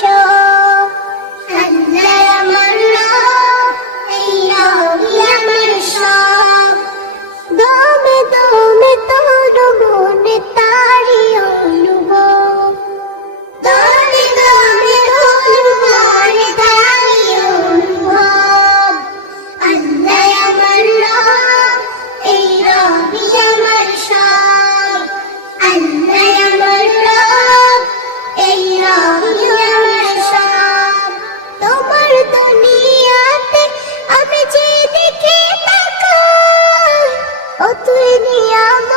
সব। আল্লাহ আমার রব, এই রবই আমার সব। দমে দমে তোর মনে তারি অনুভব, দমে দমে তোর মনে তারি অনুভব। আল্লাহ আমার রব, এই রবই আমার সব। আল্লাহ আমার রব, এই রবই আমার সব। তোমার দুনিয়াতে আমি যেদিকে তাকাই, ও তুই নিয়ামত